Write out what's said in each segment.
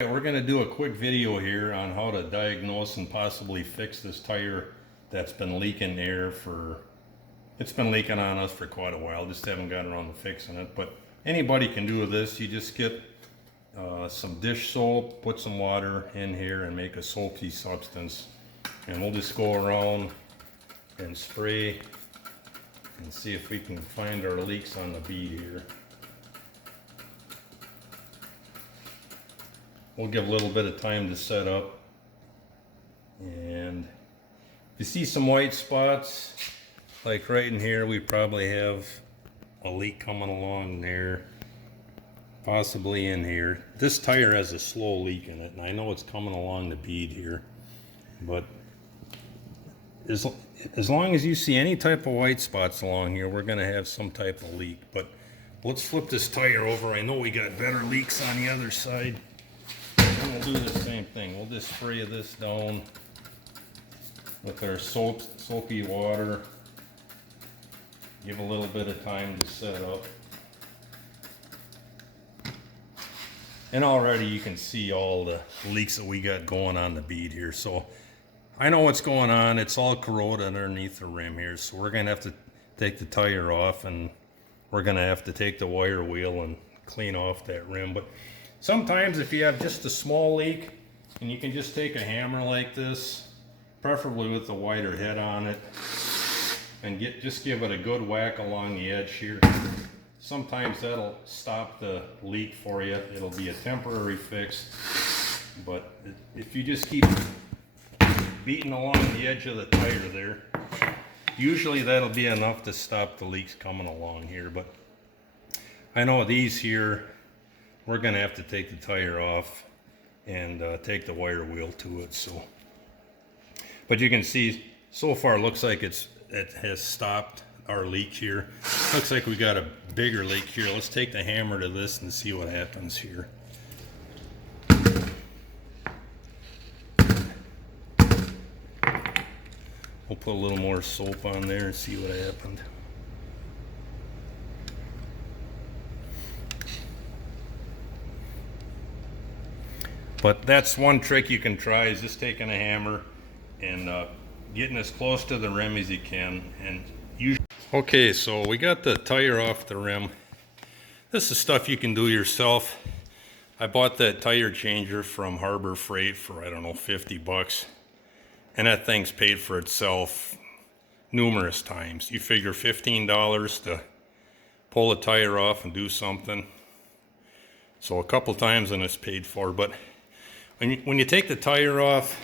We're going to do a quick video here on how to diagnose and possibly fix this tire that's been leaking air it's been leaking on us for quite a while. Just haven't gotten around to fixing it, but anybody can do this. You just get some dish soap, put some water in here and make a soapy substance, and we'll just go around and spray and see if we can find our leaks on the bead here. We'll give a little bit of time to set up, and if you see some white spots like right in here, we probably have a leak coming along there, possibly in here. This tire has a slow leak in it, and I know it's coming along the bead here, but as long as you see any type of white spots along here, we're going to have some type of leak. But let's flip this tire over. I know we got better leaks on the other side. And we'll do the same thing. We'll just spray this down with our soapy water. Give a little bit of time to set up. And already you can see all the leaks that we got going on the bead here. So I know what's going on. It's all corroded underneath the rim here. So we're going to have to take the tire off, and we're going to have to take the wire wheel and clean off that rim. But sometimes if you have just a small leak, and you can just take a hammer like this, preferably with a wider head on it, and just give it a good whack along the edge here. Sometimes that'll stop the leak for you. It'll be a temporary fix, but if you just keep beating along the edge of the tire there, usually that'll be enough to stop the leaks coming along here. But I know these here, we're going to have to take the tire off and take the wire wheel to it. So, but you can see so far looks like it has stopped our leak here. Looks like we got a bigger leak here. Let's take the hammer to this and see what happens here. We'll put a little more soap on there and see what happened. But that's one trick you can try, is just taking a hammer and getting as close to the rim as you can. And okay, so we got the tire off the rim. This is stuff you can do yourself. I bought that tire changer from Harbor Freight for, I don't know, 50 bucks. And that thing's paid for itself numerous times. You figure $15 to pull a tire off and do something. So a couple times and it's paid for. But when you take the tire off,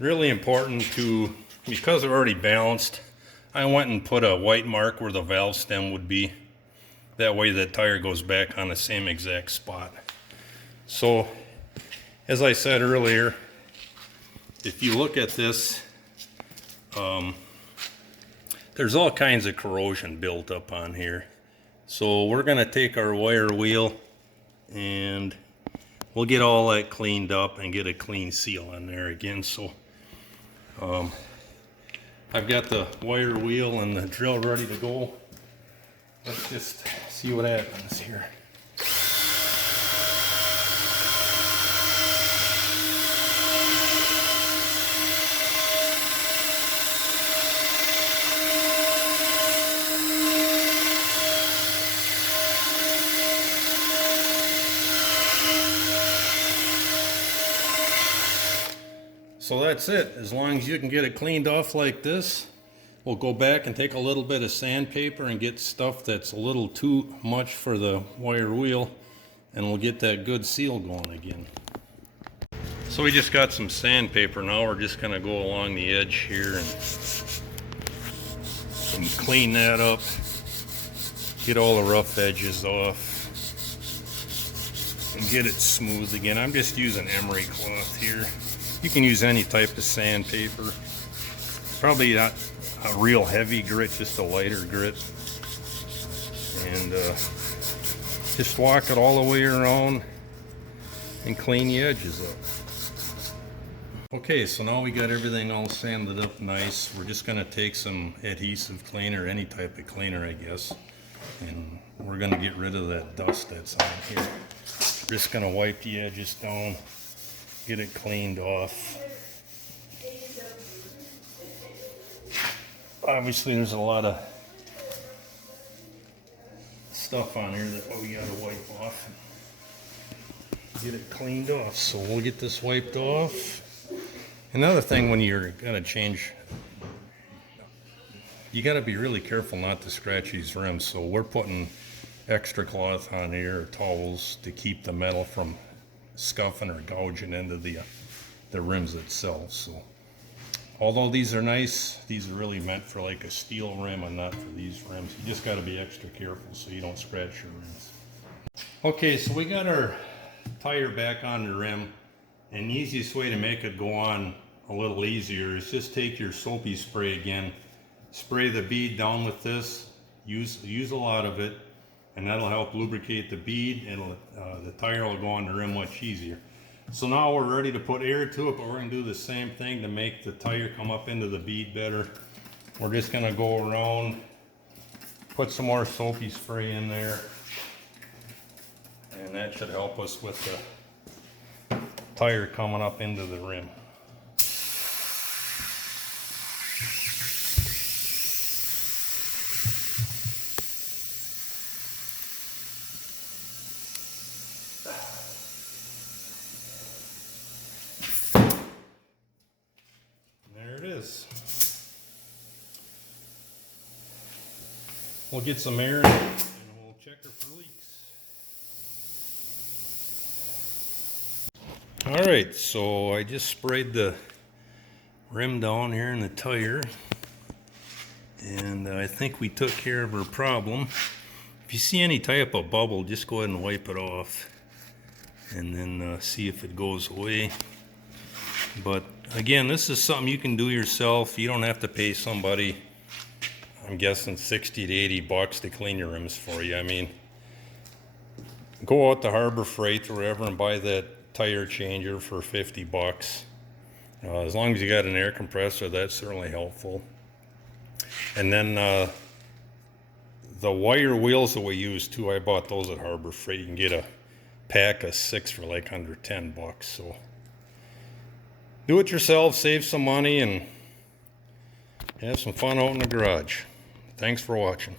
really important to, because they're already balanced, I went and put a white mark where the valve stem would be. That way that tire goes back on the same exact spot. So, as I said earlier, if you look at this, there's all kinds of corrosion built up on here. So we're going to take our wire wheel and we'll get all that cleaned up and get a clean seal on there again. So I've got the wire wheel and the drill ready to go. Let's just see what happens here. So that's it. As long as you can get it cleaned off like this, we'll go back and take a little bit of sandpaper and get stuff that's a little too much for the wire wheel, and we'll get that good seal going again. So we just got some sandpaper. Now we're just going to go along the edge here and clean that up, get all the rough edges off, and get it smooth again. I'm just using emery cloth here. You can use any type of sandpaper. Probably not a real heavy grit, just a lighter grit. And just walk it all the way around and clean the edges up. Okay, so now we got everything all sanded up nice. We're just going to take some adhesive cleaner, any type of cleaner I guess, and we're going to get rid of that dust that's on here. Just gonna wipe the edges down, get it cleaned off. Obviously there's a lot of stuff on here that we gotta wipe off. Get it cleaned off. So we'll get this wiped off. Another thing when you're gonna change, you gotta be really careful not to scratch these rims. So we're putting extra cloth on here, or towels, to keep the metal from scuffing or gouging into the rims itself. So although these are nice, these are really meant for like a steel rim and not for these rims. You just got to be extra careful so you don't scratch your rims. Okay, so we got our tire back on the rim, and the easiest way to make it go on a little easier is just take your soapy spray again, spray the bead down with this, use a lot of it, and that'll help lubricate the bead, and the tire will go on the rim much easier. So now we're ready to put air to it, but we're going to do the same thing to make the tire come up into the bead better. We're just going to go around, put some more soapy spray in there, and that should help us with the tire coming up into the rim. We'll get some air in and we'll check her for leaks. Alright, so I just sprayed the rim down here in the tire, and I think we took care of her problem. If you see any type of bubble, just go ahead and wipe it off and then see if it goes away. But again, this is something you can do yourself. You don't have to pay somebody, I'm guessing 60 to 80 bucks to clean your rims for you. I mean, go out to Harbor Freight or wherever and buy that tire changer for 50 bucks. As long as you got an air compressor, that's certainly helpful. And then the wire wheels that we use too, I bought those at Harbor Freight. You can get a pack of 6 for like under 10 bucks. So do it yourself, save some money, and have some fun out in the garage. Thanks for watching.